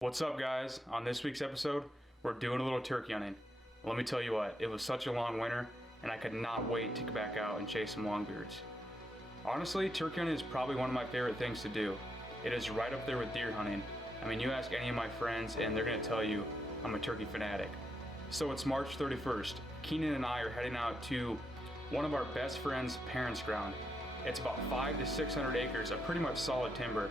What's up, guys? On this week's episode, we're doing a little turkey hunting. Let me tell you what, it was such a long winter and I could not wait to get back out and chase some longbeards. Honestly, turkey hunting is probably one of my favorite things to do. It is right up there with deer hunting. I mean, you ask any of my friends and they're going to tell you I'm a turkey fanatic. So it's March 31st. Keenan and I are heading out to one of our best friends' parents' ground. It's about 500 to 600 acres of pretty much solid timber.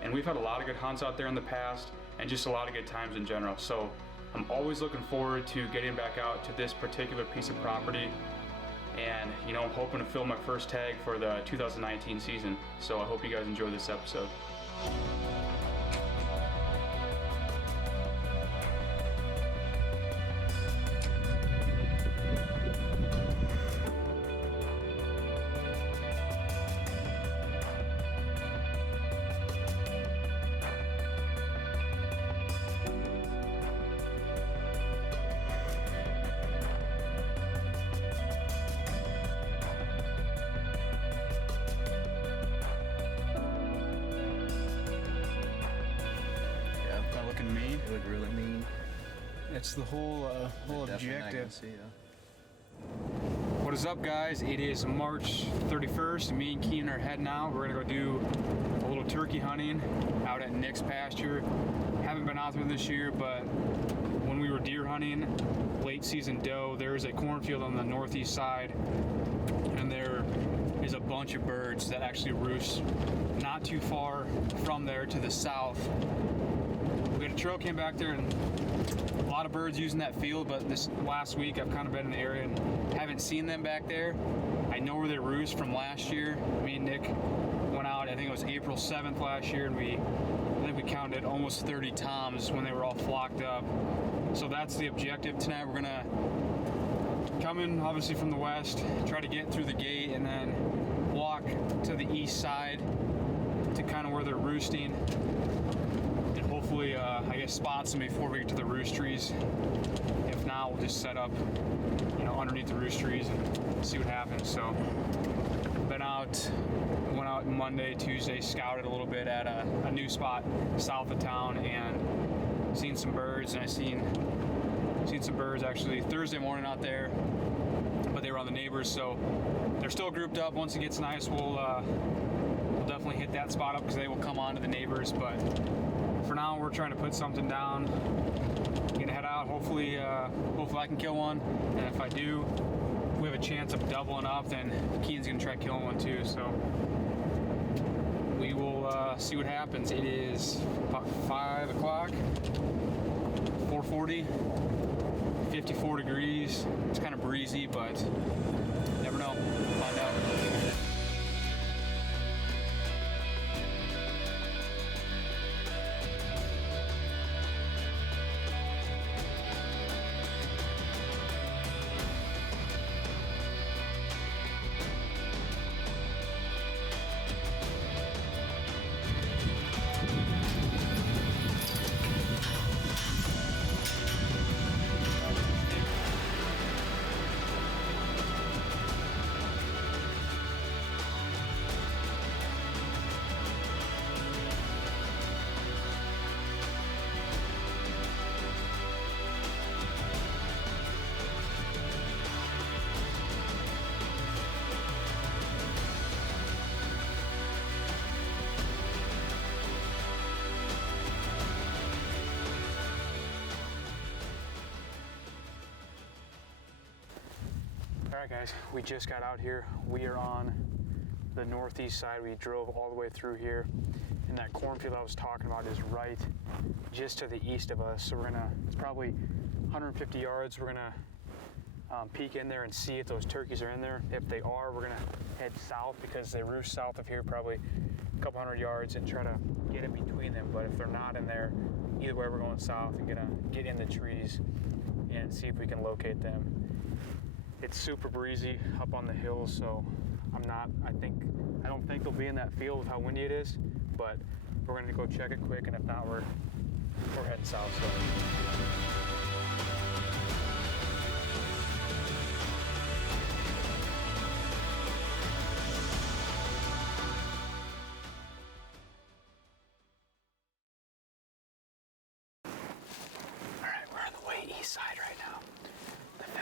And we've had a lot of good hunts out there in the past and just a lot of good times in general. So I'm always looking forward to getting back out to this particular piece of property. And I'm hoping to fill my first tag for the 2019 season. So I hope you guys enjoy this episode. It looked really mean. It's the whole objective. See, What is up, guys? It is March 31st. Me and Keenan are heading out. We're gonna go do a little turkey hunting out at Nick's pasture. Haven't been out there this year, but when we were deer hunting, late season doe, there's a cornfield on the northeast side, and there is a bunch of birds that actually roost not too far from there to the south. We had a trail cam back there and a lot of birds using that field, but this last week I've kind of been in the area and haven't seen them back there. I know where they roost from last year. Me and Nick went out, I think it was April 7th last year, and I think we counted almost 30 toms when they were all flocked up. So that's the objective tonight. We're gonna come in obviously from the west, try to get through the gate, and then walk to the east side to kind of where they're roosting. Hopefully, I guess spot some before we get to the roost trees. If not, we'll just set up, underneath the roost trees and see what happens. So, went out Monday, Tuesday, scouted a little bit at a new spot south of town and seen some birds. And I seen some birds actually Thursday morning out there, but they were on the neighbors, so they're still grouped up. Once it gets nice, we'll definitely hit that spot up because they will come on to the neighbors. But for now, we're trying to put something down, gonna head out. Hopefully I can kill one, and if I do, if we have a chance of doubling up, then Keenan's gonna try killing one too. So we will see what happens. It is about 5 o'clock, 4:40, 54 degrees. It's kind of breezy, but never know. We'll find out. All right, guys, we just got out here. We are on the northeast side. We drove all the way through here, and that cornfield I was talking about is right just to the east of us. So it's probably 150 yards. We're gonna peek in there and see if those turkeys are in there. If they are, we're gonna head south because they roost south of here, probably a couple hundred yards, and try to get in between them. But if they're not in there, either way, we're going south and gonna get in the trees and see if we can locate them. It's super breezy up on the hills, so I don't think they'll be in that field with how windy it is, but we're gonna go check it quick, and if not, we're heading south. So.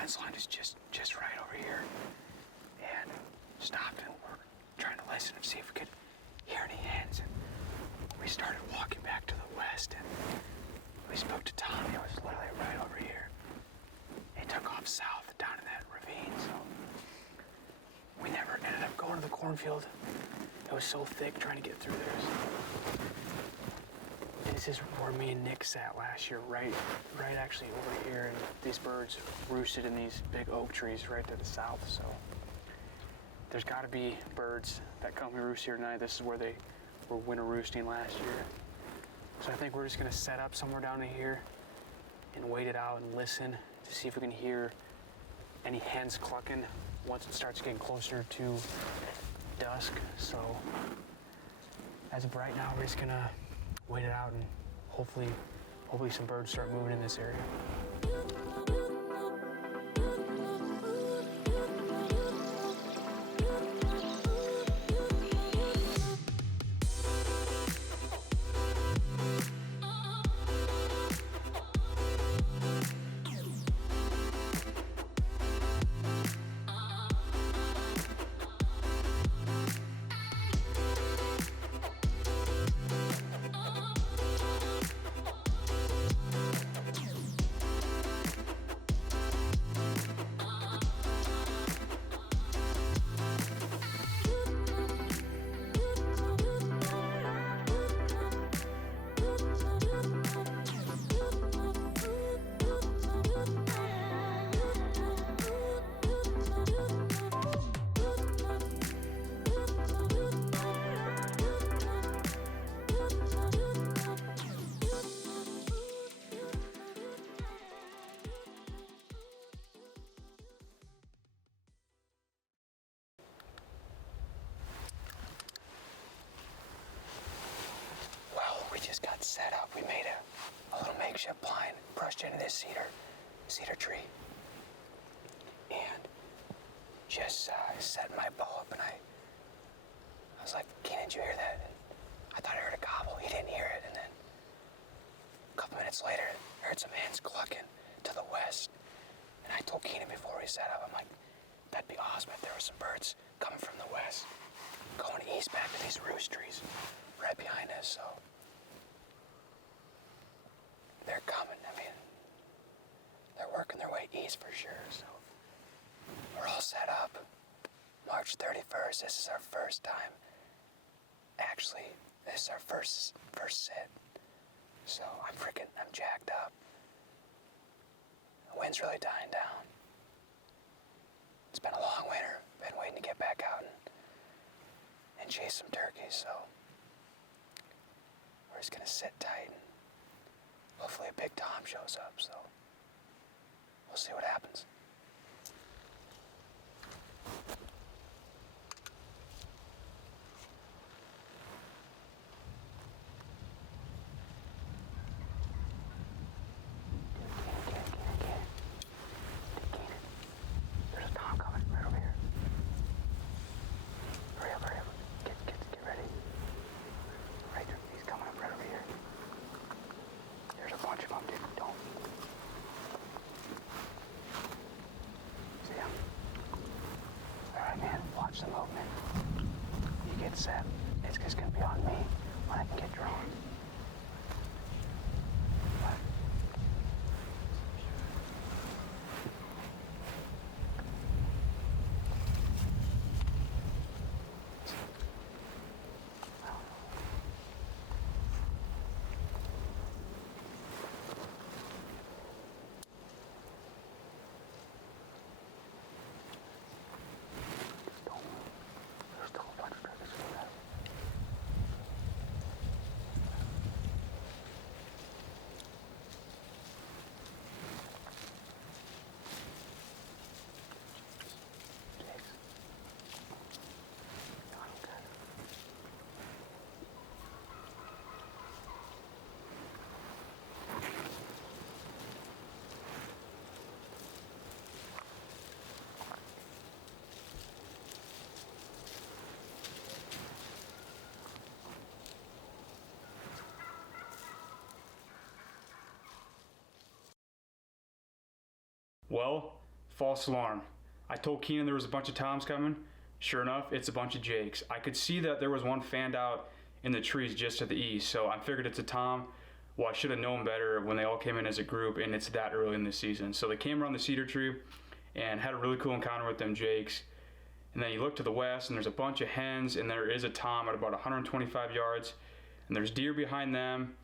fence line is just right over here. And stopped and we're trying to listen and see if we could hear any hens. And we started walking back to the west and we spoke to Tommy. It was literally right over here. He took off south down in that ravine, so we never ended up going to the cornfield. It was so thick trying to get through there. This is where me and Nick sat last year, right actually over here, and these birds roosted in these big oak trees right to the south, so there's got to be birds that come and roost here tonight. This is where they were winter roosting last year. So I think we're just gonna set up somewhere down in here and wait it out and listen to see if we can hear any hens clucking once it starts getting closer to dusk. So as of right now, we're just gonna wait it out and hopefully some birds start moving in this area. Just got set up. We made a little makeshift blind, brushed into this cedar tree, and just set my bow up. And I was like, "Keenan, did you hear that?" And I thought I heard a gobble. He didn't hear it. And then a couple minutes later, I heard some hens clucking to the west. And I told Keenan before we set up, I'm like, "That'd be awesome if there were some birds coming from the west, going east back to these roost trees right behind us." So they're coming. I mean, they're working their way east for sure. So we're all set up. March 31st. This is our first time. Actually, this is our first sit. So I'm jacked up. The wind's really dying down. It's been a long winter. Been waiting to get back out and chase some turkeys. So we're just gonna sit tight. And hopefully a big tom shows up, so we'll see what happens. There's a tom coming right over here. Hurry up. Get ready. Right there, he's coming up right over here. There's a bunch of them, dude. Don't. See him? Alright, man. Watch the movement. You get set. It's just gonna be on me when I can get drawn. Well, false alarm. I told Keenan there was a bunch of toms coming. Sure enough, it's a bunch of jakes. I could see that there was one fanned out in the trees just to the east, so I figured it's a tom. Well, I should have known better when they all came in as a group, and it's that early in the season. So they came around the cedar tree and had a really cool encounter with them jakes. And then you look to the west, and there's a bunch of hens, and there is a tom at about 125 yards, and there's deer behind them.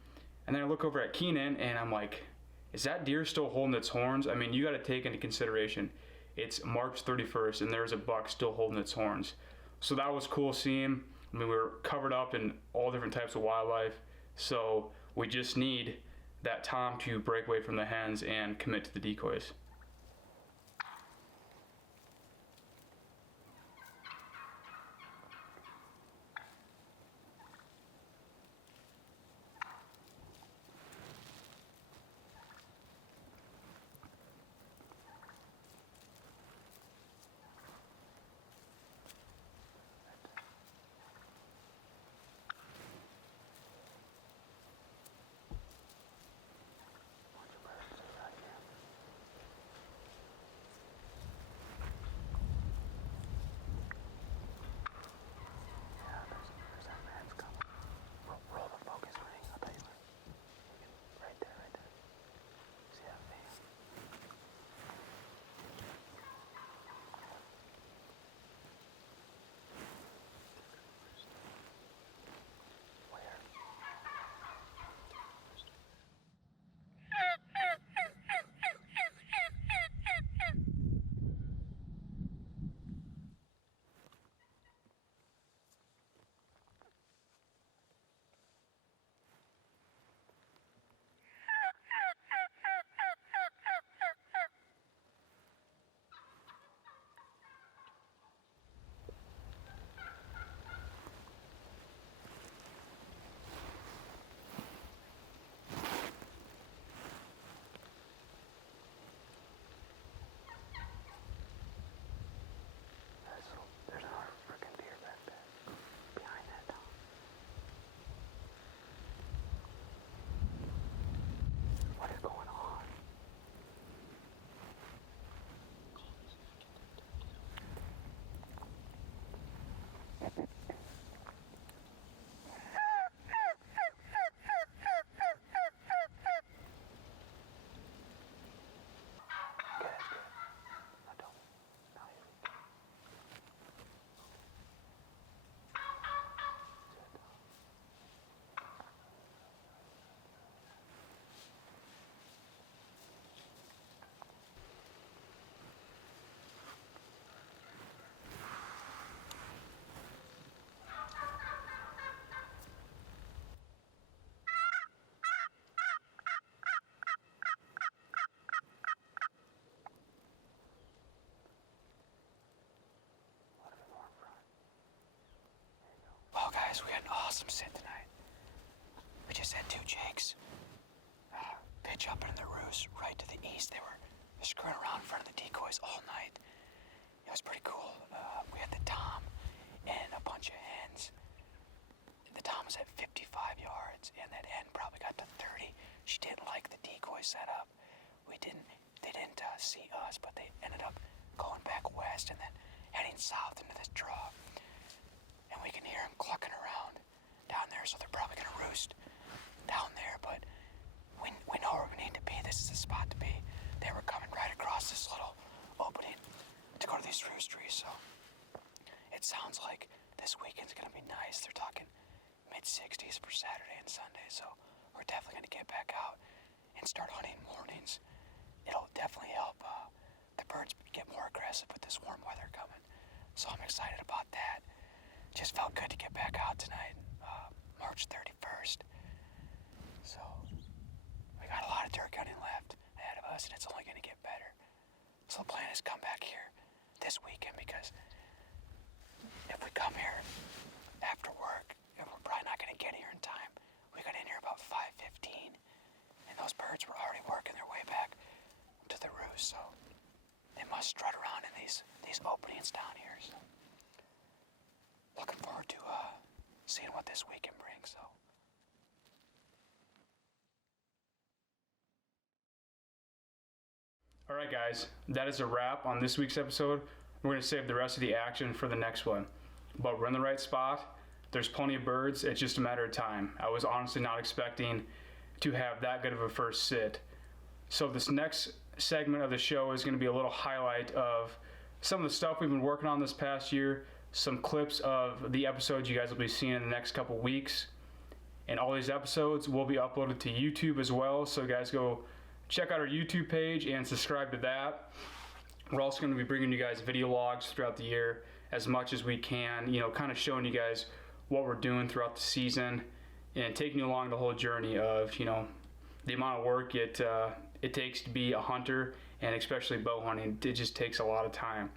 And then I look over at Keenan, and I'm like, is that deer still holding its horns? I mean, you got to take into consideration it's March 31st, and there's a buck still holding its horns. So that was cool seeing. I mean, we were covered up in all different types of wildlife, so we just need that tom to break away from the hens and commit to the decoys. Well, guys, we had an awesome sit tonight. We just had two jakes pitch up in the roost right to the east. They were screwing around in front of the decoys all night. It was pretty cool. We had the tom and a bunch of hens. The tom was at 55 yards, and that hen probably got to 30. She didn't like the decoy setup. They didn't see us, but they ended up going back west and then heading south into this draw. And we can hear them clucking around down there, so they're probably going to roost down there, but we know where we need to be. This is the spot to be. They were coming right across this little opening to go to these roosteries, so it sounds like this weekend's going to be nice. They're talking mid-60s for Saturday and Sunday, so we're definitely going to get back out and start hunting mornings. It'll definitely help the birds get more aggressive with this warm weather coming, so I'm excited about that. Just felt good to get back out tonight, March 31st. So we got a lot of turkey hunting left ahead of us, and it's only going to get better. So the plan is come back here this weekend, because if we come here after work, we're probably not going to get here in time. We got in here about 5:15, and those birds were already working their way back to the roost, so they must strut around in these openings down here. So looking forward to seeing what this weekend brings. So All right, guys, that is a wrap on this week's episode. We're going to save the rest of the action for the next one. But we're in the right spot. There's plenty of birds. It's just a matter of time. I was honestly not expecting to have that good of a first sit. So this next segment of the show is going to be a little highlight of some of the stuff we've been working on this past year, some clips of the episodes you guys will be seeing in the next couple weeks. And all these episodes will be uploaded to YouTube as well. So guys, go check out our YouTube page and subscribe to that. We're also going to be bringing you guys video logs throughout the year as much as we can, kind of showing you guys what we're doing throughout the season and taking you along the whole journey of, the amount of work it takes to be a hunter, and especially bow hunting. It just takes a lot of time.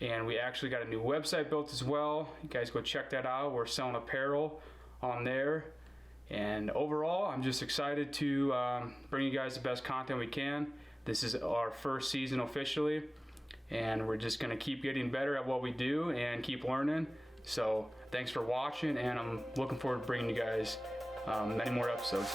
And we actually got a new website built as well. You guys go check that out. We're selling apparel on there. And overall, I'm just excited to bring you guys the best content we can. This is our first season officially, and we're just going to keep getting better at what we do and keep learning. So thanks for watching, and I'm looking forward to bringing you guys many more episodes.